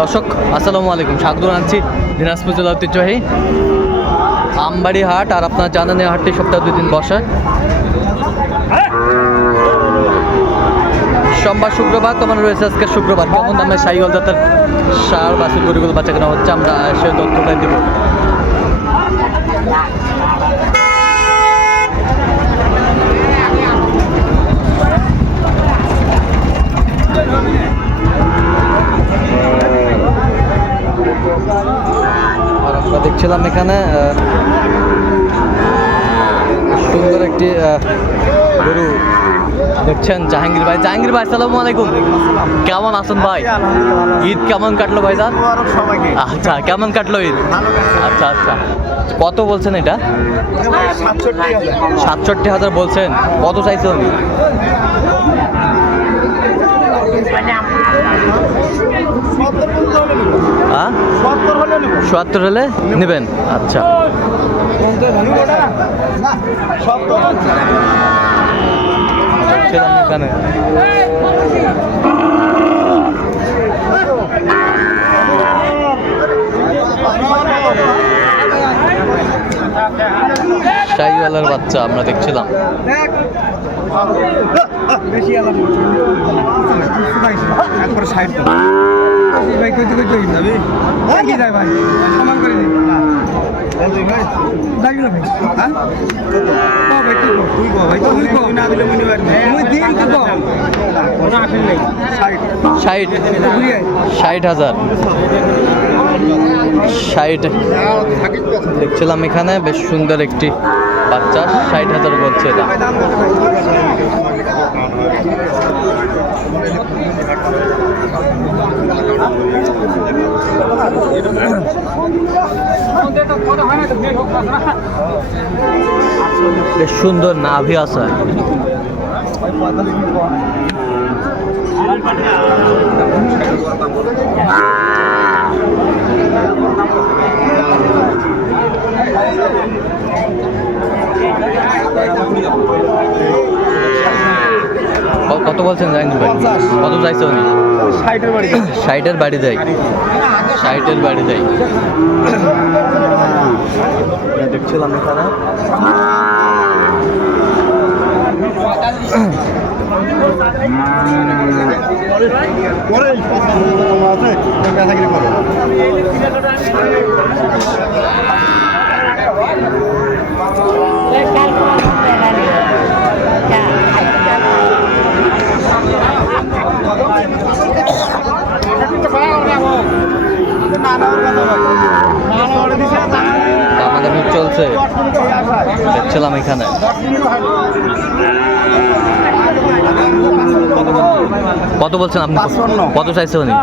দর্শক, আসসালামু আলাইকুম। স্বাগত জানাচ্ছি দিনাজপুর জেলা ঐতিহ্যবাহী আমবাড়ি হাট, আর আপনার জানেন এই হাটটি সপ্তাহে দুই দিন বসে। সোমবার, শুক্রবার, তোমার রয়েছে আজকে শুক্রবার। কেমন দামে সাইকেল জাতের সার বাসুর গরুগুলো বাচ্চা কেনা হচ্ছে, আমরা সে তথ্যটা দেবো। আর আমরা দেখছিলাম এখানে সুন্দর একটি গরু দেখছেন জাহাঙ্গীর ভাই। জাহাঙ্গীর ভাই আসসালামু আলাইকুম। কেমন আছেন ভাই? ঈদ কেমন কাটলো ভাই সবাইকে। আচ্ছা কেমন কাটলো ঈদ? আচ্ছা আচ্ছা। কত বলছেন এটা? সাতষট্টি হাজার। বলছেন। কত চাইছে উনি হ্যাঁ? চুয়াত্তর হলে নেবেন। আচ্ছা। এখানে শাহিওয়ালার বাচ্চা আমরা দেখছিলাম। ষাট। হাজার। ষাট। দেখছিলাম এখানে বেশ সুন্দর একটি বাচ্চা ষাট হাজার বলছে কত বেশ সুন্দর নাভি আছে। ক- কত বলছেন জাহাঙ্গীর ভাই কত চাইছে উনি সাইডের বাড়ি ষাটের বাড়ি দেয় ষাটের বাড়ি দেয় দেখছিলাম এখানে পরে আছে চলছে দেখছিলাম এখানে। কত বলছেন আপনি? কত চাইছে উনি?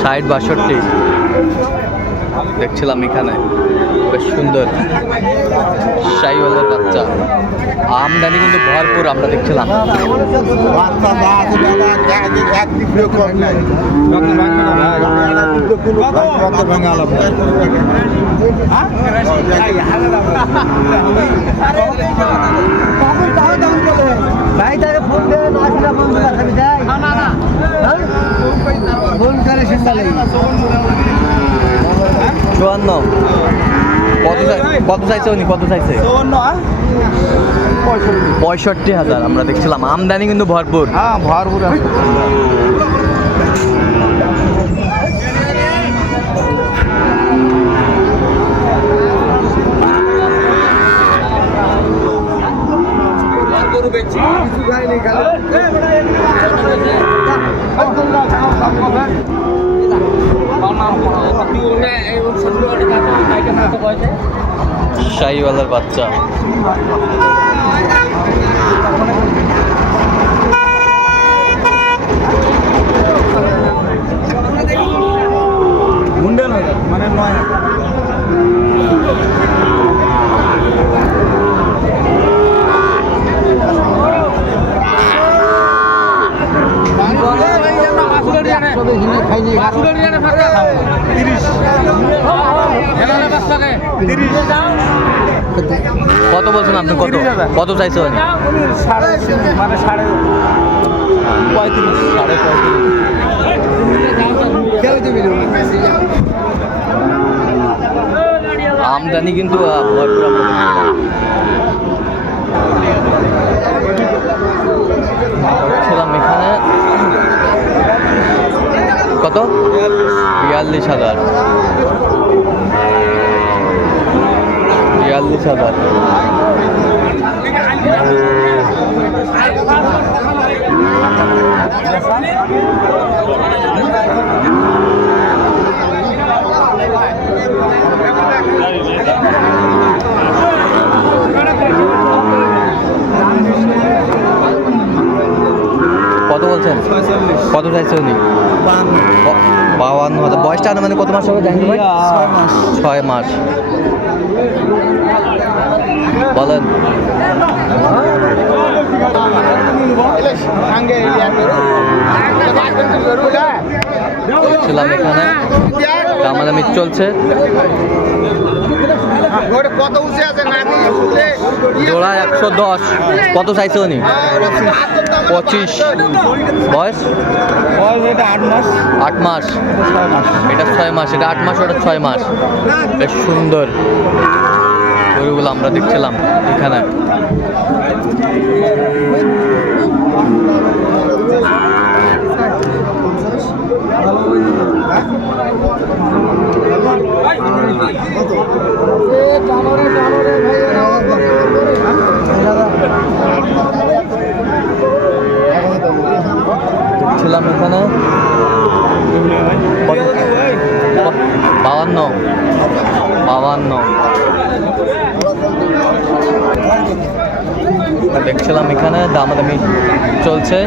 ষাট বাষট্টি। দেখছিলাম এখানে। বেশ সুন্দর। শাহিওয়ালের বাচ্চা। আমদানি কিন্তু ভরপুর আমরা দেখছিলাম। সিঙ্গালে চুয়ান্ন। কত কত চাইছে উনি? কত চাইছে পঁয়ষট্টি হাজার আমরা দেখছিলাম। আমদানি কিন্তু ভরপুর। হ্যাঁ ভরপুর আছে। শাহিওয়ালার বাচ্চা। মুন্ডেল মানে নয় কত বলছেন আপনি? কত? কত চাইছে মানে সাড়ে আমদানি কিন্তু এখানে। কত? বিয়াল্লিশ হাজার। বিয়াল্লিশ হাজার। কত বলছেন? কত চাইছে উনি? বাউান্ন হাজার। বয়সটা মানে কত মাস হবে জানেন ভাই? ছয় মাস। ছয় মাস। বলেন। ছিলাম এখানে। দামাদামি চলছে। জোড়া একশো দশ। কত চাইছে উনি? পঁচিশ। বয়স? আট মাস। এটা ছয় মাস। এটা আট মাস, ওটা ছয় মাস। বেশ সুন্দর। গরুগুলো আমরা দেখছিলাম এখানে দেখছিলাম এখানে কত? বা- বাউান্ন বাউান্ন দেখছিলাম এখানে দামাদামি চলছে।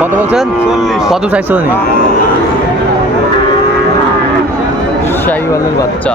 কত বলছেন? কত চাইছে শাহিওয়ালের বাচ্চা।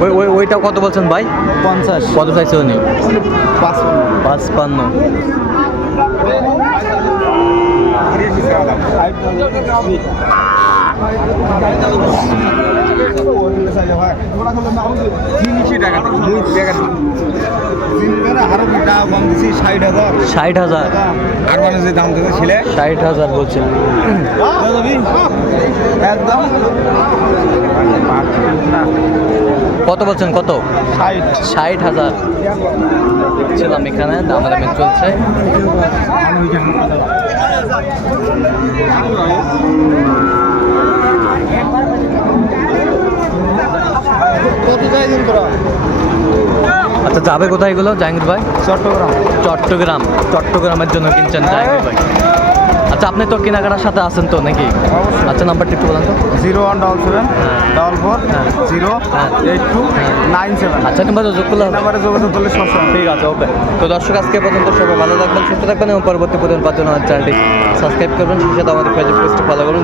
ওই ওই ওইটা কত বলছেন ভাই? পঞ্চাশ। কত চাইছে উনি? পাঁচ পাঁচপান্ন। ষাট হাজার। আর মানে যে দাম ছিলে ষাট হাজার বলছেন। একদম। কত বলছেন কত? ষাট হাজার। দেখছিলাম এখানে দামাদামি চলছে। আচ্ছা যাবে কোথায় এগুলো জাহাঙ্গীর ভাই? চট্টগ্রাম। চট্টগ্রাম। চট্টগ্রামের জন্য কিনছেন জাহাঙ্গীর ভাই। আচ্ছা আপনি তো কেনাকাটার সাথে আছেন তো নাকি? আচ্ছা নাম্বারটি একটু বলেন তো। Zero one double seven double four হ্যাঁ। জিরো হ্যাঁ। Eight two. Nine seven. আচ্ছা নাম্বার যোগ করলে নাম্বারে যোগাযোগ করলে সবসময় ঠিক আছে ওকে। তো দর্শক আজকে পর্যন্ত সবাই ভালো থাকবেন সুস্থ থাকবেন এবং পরবর্তী পর্যন্ত পাঁচজন আমার চ্যানেলটি সাবস্ক্রাইব করবেন। সেই সাথে আমাদের ফেসবুক পেজটি ফলো করুন